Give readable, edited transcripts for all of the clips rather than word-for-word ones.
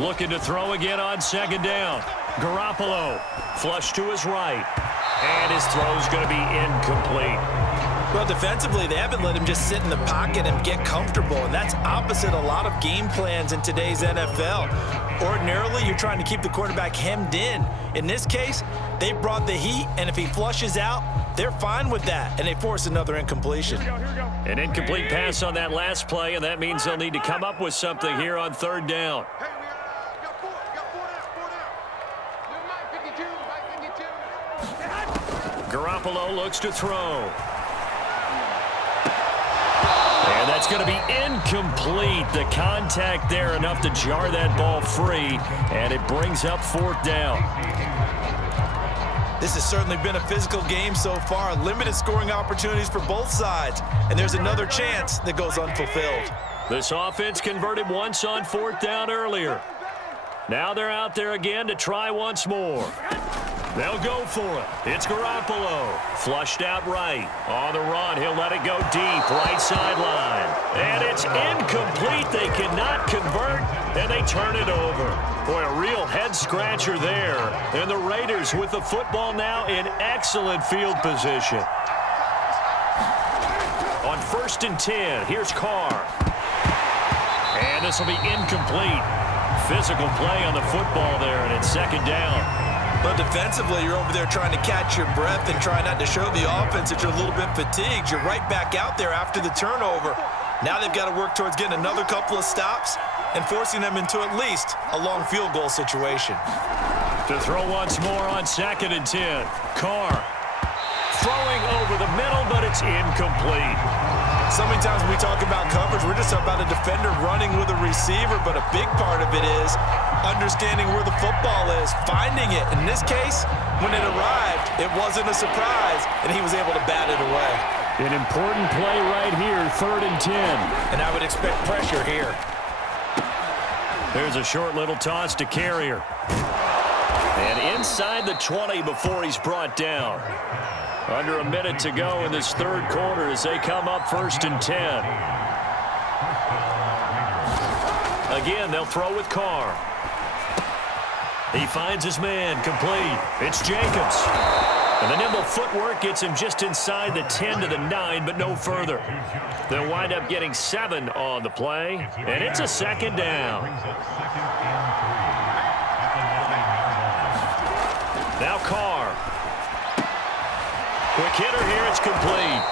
Looking to throw again on second down. Garoppolo, flush to his right. And his throw's going to be incomplete. Well, defensively, they haven't let him just sit in the pocket and get comfortable, and that's opposite a lot of game plans in today's NFL. Ordinarily, you're trying to keep the quarterback hemmed in. In this case, they brought the heat, and if he flushes out, they're fine with that, and they force another incompletion. An incomplete pass on that last play, and that means they'll need to come up with something here on third down. Garoppolo looks to throw. And that's going to be incomplete. The contact there enough to jar that ball free, and it brings up fourth down. This has certainly been a physical game so far. Limited scoring opportunities for both sides, and there's another chance that goes unfulfilled. This offense converted once on fourth down earlier. Now they're out there again to try once more. They'll go for it. It's Garoppolo. Flushed out right. On the run, he'll let it go deep. Right sideline. And it's incomplete. They cannot convert, and they turn it over. Boy, a real head-scratcher there. And the Raiders with the football now in excellent field position. On 1st and 10, here's Carr. And this will be incomplete. Physical play on the football there, and it's second down. But defensively, you're over there trying to catch your breath and try not to show the offense that you're a little bit fatigued. You're right back out there after the turnover. Now they've got to work towards getting another couple of stops and forcing them into at least a long field goal situation. To throw once more on 2nd and 10. Carr throwing over the middle, but it's incomplete. So many times when we talk about coverage, we're just about a defender running with a receiver, but a big part of it is understanding where the football is, finding it. In this case, when it arrived, it wasn't a surprise, and he was able to bat it away. An important play right here, 3rd and 10. And I would expect pressure here. There's a short little toss to Carrier. And inside the 20 before he's brought down. Under a minute to go in this third quarter as they come up 1st and 10. Again, they'll throw with Carr. He finds his man, complete. It's Jacobs. And the nimble footwork gets him just inside the 10 to the 9, but no further. They'll wind up getting 7 on the play, and it's a second down. Now Carr. Quick hitter here, it's complete.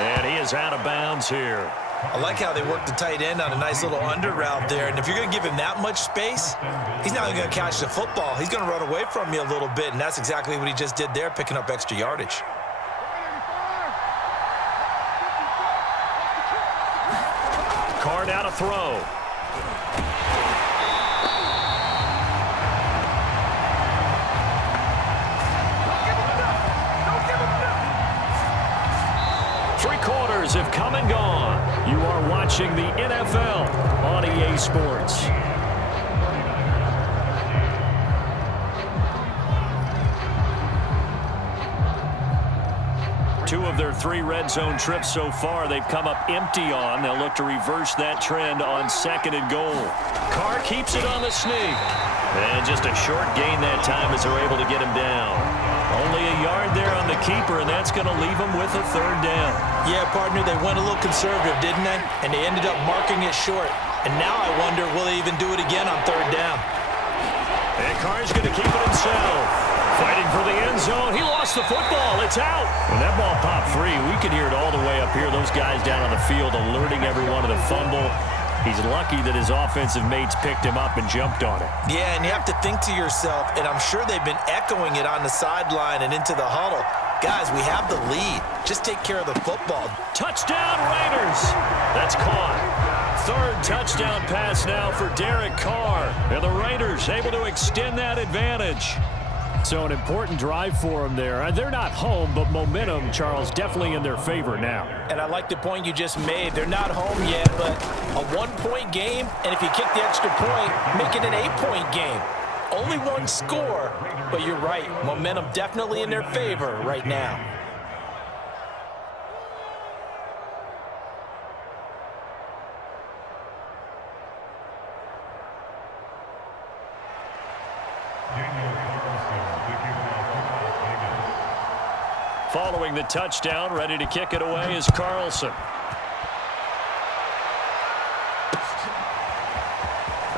And he is out of bounds here. I like how they work the tight end on a nice little under route there. And if you're going to give him that much space, he's not going to catch the football. He's going to run away from you a little bit, and that's exactly what he just did there, picking up extra yardage. Carr now to throw. Quarters have come and gone. You are watching the NFL on EA Sports. Two of their 3 red zone trips so far they've come up empty on. They'll look to reverse that trend on 2nd and goal. Carr keeps it on the sneak. And just a short gain that time as they're able to get him down. Only a yard there on the keeper, and that's going to leave him with a 3rd down. Yeah, partner, they went a little conservative, didn't they? And they ended up marking it short. And now I wonder, will they even do it again on 3rd down? And Carr's going to keep it himself. Fighting for the end zone. He lost the football. It's out. When that ball popped free, we could hear it all the way up here. Those guys down on the field alerting everyone of the fumble. He's lucky that his offensive mates picked him up and jumped on it. Yeah, and you have to think to yourself, and I'm sure they've been echoing it on the sideline and into the huddle. Guys, we have the lead. Just take care of the football. Touchdown, Raiders. That's caught. 3rd touchdown pass now for Derek Carr. And the Raiders able to extend that advantage. So an important drive for them there. They're not home, but momentum, Charles, definitely in their favor now. And I like the point you just made. They're not home yet, but a 1-point game, and if you kick the extra point, make it an 8-point game. Only 1 score, but you're right. Momentum definitely in their favor right now. Following the touchdown, ready to kick it away is Carlson.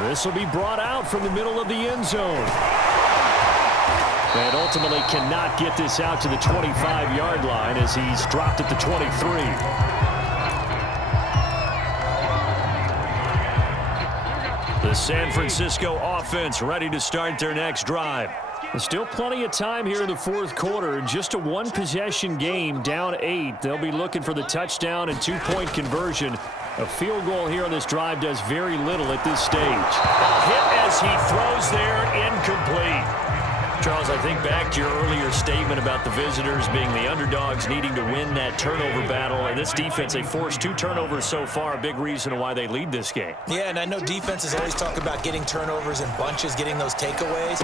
This will be brought out from the middle of the end zone. And ultimately cannot get this out to the 25-yard line as he's dropped at the 23. The San Francisco offense ready to start their next drive. There's still plenty of time here in the fourth quarter. Just a one-possession game, down 8. They'll be looking for the touchdown and two-point conversion. A field goal here on this drive does very little at this stage. Hit as he throws there, incomplete. Charles, I think back to your earlier statement about the visitors being the underdogs needing to win that turnover battle. And this defense, they forced 2 turnovers so far, a big reason why they lead this game. Yeah, and I know defenses always talk about getting turnovers in bunches, getting those takeaways.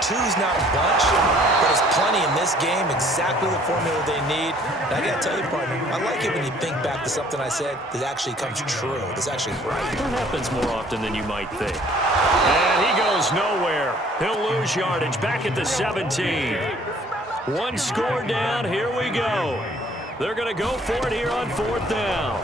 2's not a bunch, but it's plenty in this game, exactly the formula they need. And I got to tell you, partner, I like it when you think back to something I said that actually comes true, that's actually right. That happens more often than you might think. And he goes nowhere. He'll lose yardage back at the 17. 1 score down, here we go. They're going to go for it here on 4th down.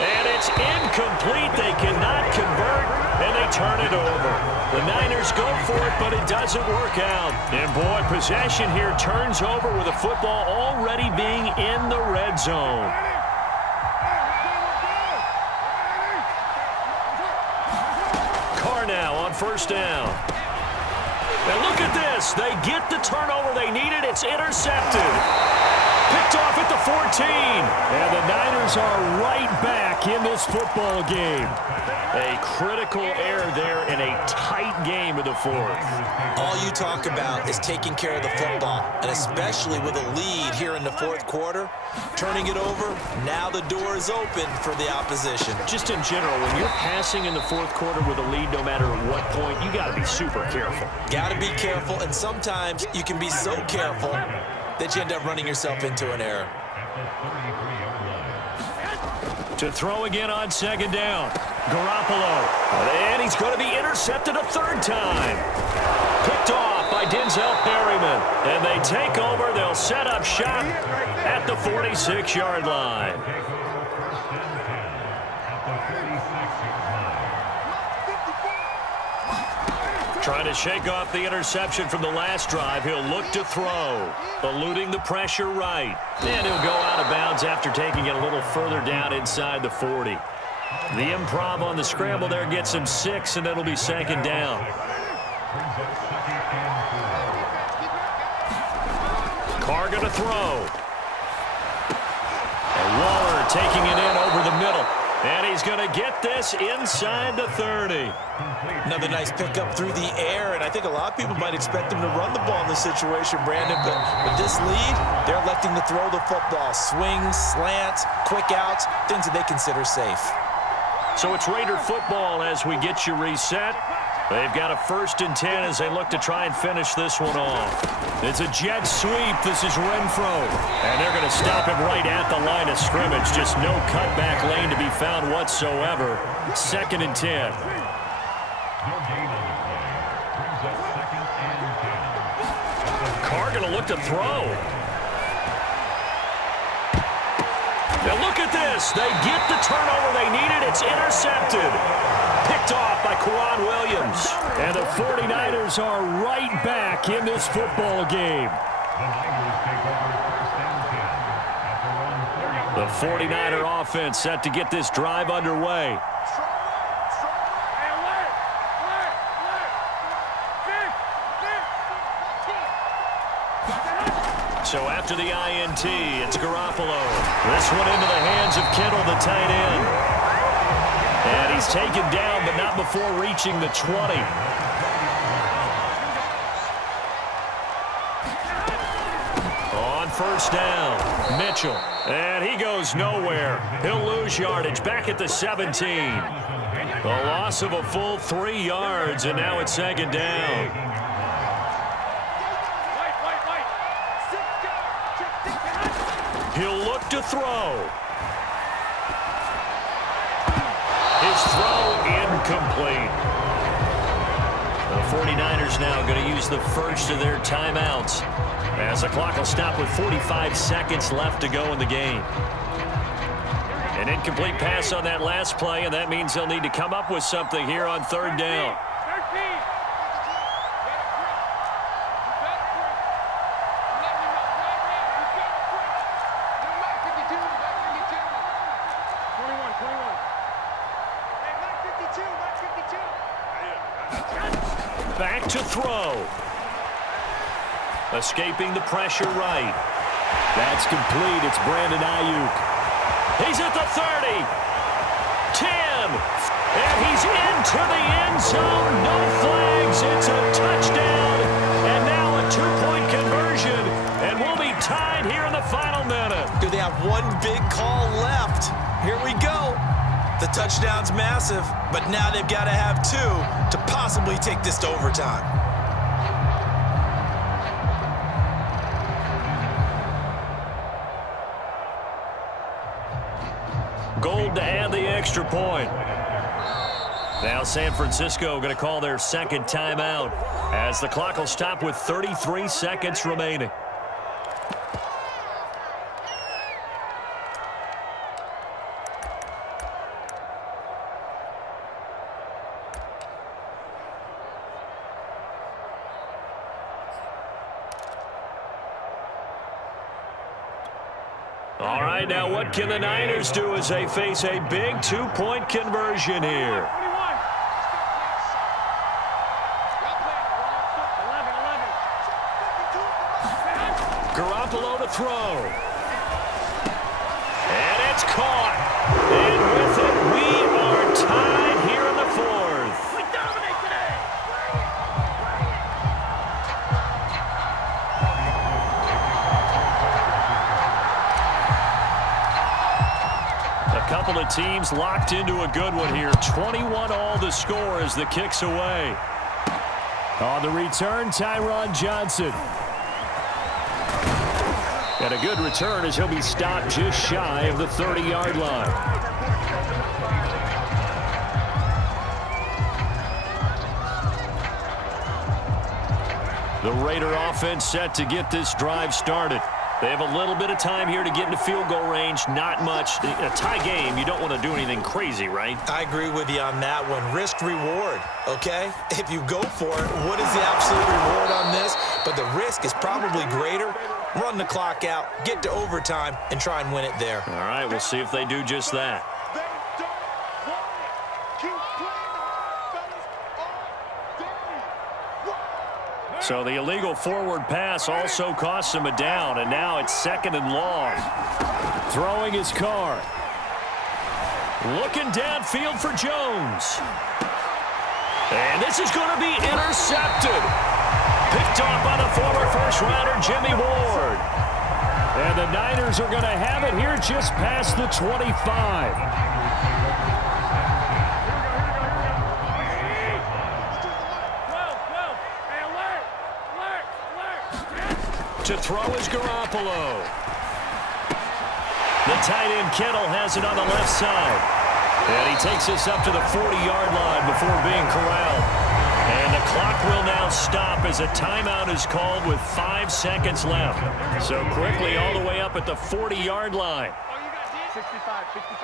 And it's incomplete. They cannot convert, and they turn it over. The Niners go for it, but it doesn't work out. And boy, possession here turns over with the football already being in the red zone. Carr now on 1st down. And look at this. They get the turnover they needed. It's intercepted. Picked off at the 14. And the Niners are right back in this football game. A critical error there in a tight game of the 4th. All you talk about is taking care of the football, and especially with a lead here in the 4th quarter, turning it over, now the door is open for the opposition. Just in general, when you're passing in the 4th quarter with a lead, no matter at what point, you got to be super careful. Got to be careful, and sometimes you can be so careful that you end up running yourself into an error. To throw again on 2nd down. Garoppolo. And he's going to be intercepted a 3rd time. Picked off by Denzel Perryman. And they take over. They'll set up shop at the 46-yard line. Trying to shake off the interception from the last drive. He'll look to throw. Eluding the pressure right. And he'll go out of bounds after taking it a little further down inside the 40. The improv on the scramble there gets him 6, and it'll be 2nd down. Carr going to throw. And Waller taking it in over the middle. And he's going to get this inside the 30. Another nice pickup through the air, and I think a lot of people might expect him to run the ball in this situation, Brandon, but with this lead, they're electing to throw the football. Swings, slants, quick outs, things that they consider safe. So it's Raider football as we get you reset. They've got a 1st and 10 as they look to try and finish this one off. It's a jet sweep. This is Renfro. And they're going to stop him right at the line of scrimmage. Just no cutback lane to be found whatsoever. 2nd and 10. Carr going to look to throw. Now look at this. They get the turnover they needed. It's intercepted. Picked off by Quran Williams. And the 49ers are right back in this football game. The 49er offense set to get this drive underway. So after the INT, it's Garoppolo. This one into the hands of Kittle, the tight end. And he's taken down, but not before reaching the 20. On 1st down, Mitchell. And he goes nowhere. He'll lose yardage back at the 17. A loss of a full 3 yards, and now it's 2nd down. He'll look to throw. His throw incomplete. The 49ers now going to use the first of their timeouts as the clock will stop with 45 seconds left to go in the game. An incomplete pass on that last play, and that means they'll need to come up with something here on third down. Back to throw. Escaping the pressure right. That's complete. It's Brandon Ayuk. He's at the 30. 10. And he's into the end zone. No flags. It's a touchdown. And now a two-point conversion. And we'll be tied here in the final minute. Do they have one big call left? Here we go. The touchdown's massive, but now they've got to have two to possibly take this to overtime. Gold to add the extra point. Now San Francisco going to call their second timeout as the clock will stop with 33 seconds remaining. All right, now what can the Niners do as they face a big two-point conversion here? Garoppolo to throw. And it's caught. And with it, we are tied here in the fourth. We dominate today. A couple of teams locked into a good one here. 21-all the score as the kick's away. On the return, Tyron Johnson. And a good return as he'll be stopped just shy of the 30-yard line. The Raider offense set to get this drive started. They have a little bit of time here to get into field goal range. Not much. A tie game, you don't want to do anything crazy, right? I agree with you on that one. Risk reward, okay? If you go for it, what is the absolute reward on this? But the risk is probably greater. Run the clock out, get to overtime, and try and win it there. All right, we'll see if they do just that. So the illegal forward pass also costs him a down, and now it's second and long. Throwing his car. Looking downfield for Jones. And this is going to be intercepted. Picked off by the former first-rounder Jimmy Ward. And the Niners are going to have it here just past the 25. To throw is Garoppolo. The tight end Kittle has it on the left side. And he takes us up to the 40-yard line before being corralled. And the clock will now stop as a timeout is called with 5 seconds left. So quickly all the way up at the 40-yard line. 65, 65.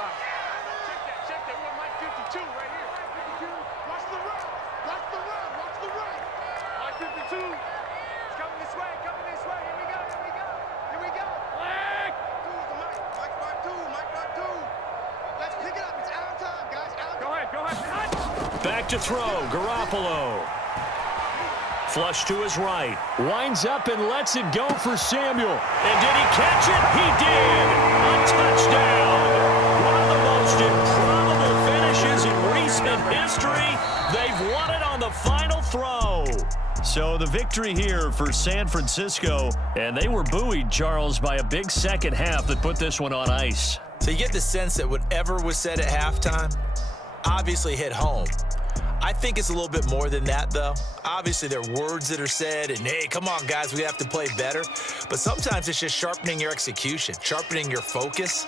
Check that. One, Mike 52 right here. 52. Watch the run. Watch the run. Watch the run. Mike 52. It's coming this way. Coming this way. Here we go. Here we go. Here we go. Mike. Mike 52. Mike 52. Let's pick it up. It's out of time, guys. Out of time. Go ahead. Back to throw. Garoppolo. Flush to his right. Winds up and lets it go for Samuel. And did he catch it? He did. A touchdown. One of the most improbable finishes in recent history. They've won it on the final throw. So the victory here for San Francisco. And they were buoyed, Charles, by a big second half that put this one on ice. So you get the sense that whatever was said at halftime obviously hit home. I think it's a little bit more than that, though. Obviously, there are words that are said, and, hey, come on, guys, we have to play better. But sometimes it's just sharpening your execution, sharpening your focus.